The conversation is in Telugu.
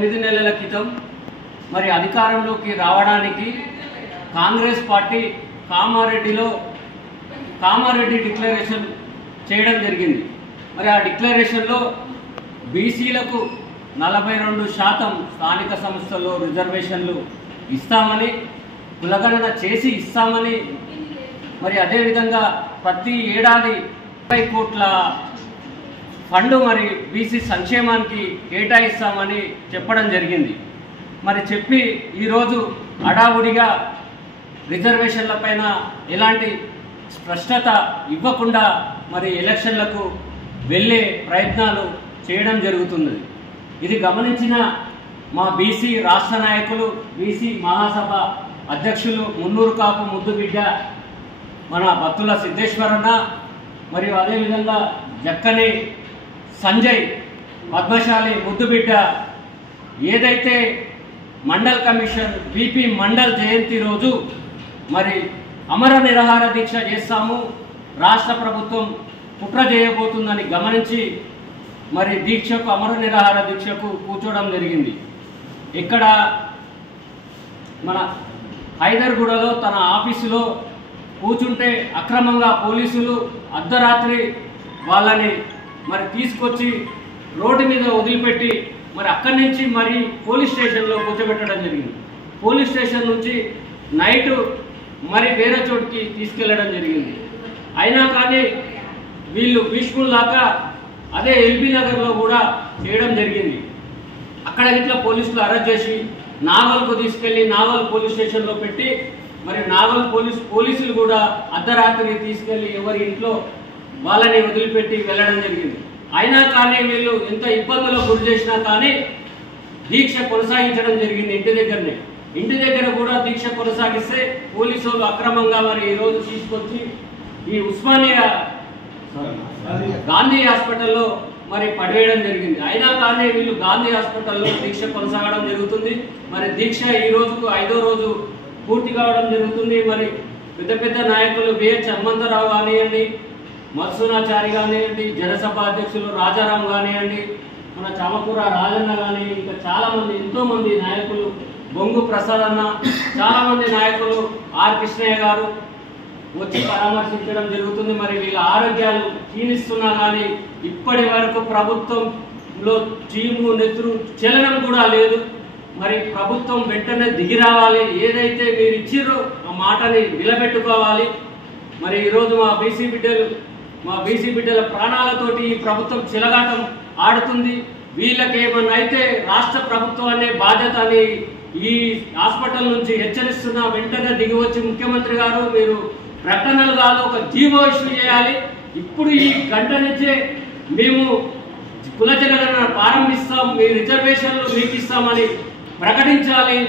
8 నెలల క్రితం మరి అధికారంలోకి రావడానికి కాంగ్రెస్ పార్టీ కామారెడ్డి డిక్లరేషన్ చేయడం జరిగింది। మరి ఆ డిక్లరేషన్లో బీసీలకు 42% స్థానిక సంస్థల్లో రిజర్వేషన్లు ఇస్తామని, కులగణన చేసి ఇస్తామని, మరి అదేవిధంగా ప్రతి ఏడాది 20 కోట్ల ఫండ్ మరి బీసీ సంక్షేమానికి కేటాయిస్తామని చెప్పడం జరిగింది। మరి చెప్పి ఈరోజు హడావుడిగా రిజర్వేషన్ల పైన ఎలాంటి స్పష్టత ఇవ్వకుండా మరి ఎలక్షన్లకు వెళ్ళే ప్రయత్నాలు చేయడం జరుగుతుంది। ఇది గమనించిన మా బీసీ రాష్ట్ర నాయకులు, బీసీ మహాసభ అధ్యక్షులు మున్నూరు కాపు ముద్దుబిడ్డ మన భక్తుల సిద్ధేశ్వరన్న, మరియు అదేవిధంగా జక్కని సంజయ్ పద్మశాలి ముద్దుబిడ్డ ఏదైతే మండల్ కమిషన్ బీపీ మండల్ జయంతి రోజు మరి అమర నిరాహార దీక్ష చేస్తాము, రాష్ట్ర ప్రభుత్వం కుట్ర చేయబోతుందని గమనించి మరి దీక్షకు అమర నిరాహార దీక్షకు కూర్చోవడం జరిగింది। ఇక్కడ మన హైదర్గూడలో తన ఆఫీసులో కూర్చుంటే అక్రమంగా పోలీసులు అర్ధరాత్రి వాళ్ళని మరి తీసుకొచ్చి రోడ్డు మీద వదిలిపెట్టి మరి అక్కడి నుంచి మరి పోలీస్ స్టేషన్లో కూర్చోబెట్టడం జరిగింది। పోలీస్ స్టేషన్ నుంచి నైటు మరి వేరే చోటుకి తీసుకెళ్లడం జరిగింది। అయినా కానీ వీళ్ళు భీష్ముల్లాగా అదే ఎల్బీ నగర్లో కూడా చేయడం జరిగింది। అక్కడ ఇట్లా పోలీసులు అరెస్ట్ చేసి నాగల్కు తీసుకెళ్లి నాగల్ పోలీస్ స్టేషన్లో పెట్టి మరి నాగల్ పోలీసులు కూడా అర్ధరాత్రి తీసుకెళ్లి ఎవరి ఇంట్లో వాళ్ళని వదిలిపెట్టి వెళ్ళడం జరిగింది। అయినా కానీ వీళ్ళు ఎంత ఇబ్బందులకు గురి చేసినా కానీ దీక్ష కొనసాగించడం జరిగింది। ఇంటి దగ్గర కూడా దీక్ష కొనసాగిస్తే పోలీసులు అక్రమంగా మరి ఈరోజు తీసుకొచ్చి ఈ ఉస్మానియా గాంధీ హాస్పిటల్లో మరి పడివేయడం జరిగింది। అయినా కానీ వీళ్ళు గాంధీ హాస్పిటల్లో దీక్ష కొనసాగడం జరుగుతుంది। మరి దీక్ష ఈ రోజుకు 5వ రోజు పూర్తి కావడం జరుగుతుంది। మరి పెద్ద నాయకులు బిహెచ్ హనుమంతరావు కానివ్వండి, మత్సూనాచారి కానివ్వండి, జనసభ అధ్యక్షులు రాజారాం కానివ్వండి, మన చామకూర రాజన్న కానీ, ఇంకా చాలామంది ఎంతోమంది నాయకులు, బొంగు ప్రసాద్ అన్న, చాలామంది నాయకులు, ఆర్ కృష్ణయ్య గారు వచ్చి పరామర్శించడం జరుగుతుంది। మరి వీళ్ళ ఆరోగ్యాలు క్షీణిస్తున్నా కానీ ఇప్పటి వరకు ప్రభుత్వంలో చీము నెత్తురు చలనం కూడా లేదు। మరి ప్రభుత్వం వెంటనే దిగి రావాలి, ఏదైతే మీరు ఇచ్చిర్రో ఆ మాటని నిలబెట్టుకోవాలి। మరి ఈరోజు మా బీసీ బిడ్డల ప్రాణాలతోటి ఈ ప్రభుత్వం చిలగాటం ఆడుతుంది। వీళ్ళకేమన్నా అయితే రాష్ట్ర ప్రభుత్వాన్ని బాధ్యత అని ఈ హాస్పిటల్ నుంచి హెచ్చరిస్తున్నా వెంటనే దిగి వచ్చి ముఖ్యమంత్రి గారు మీరు ప్రకటనలు కాదు ఒక జీవో ఇష్యూ చేయాలి। ఇప్పుడు ఈ గంట నుంచే మేము కుల జనగణన ప్రారంభిస్తాం, మీ రిజర్వేషన్లు మీకు ఇస్తామని ప్రకటించాలి।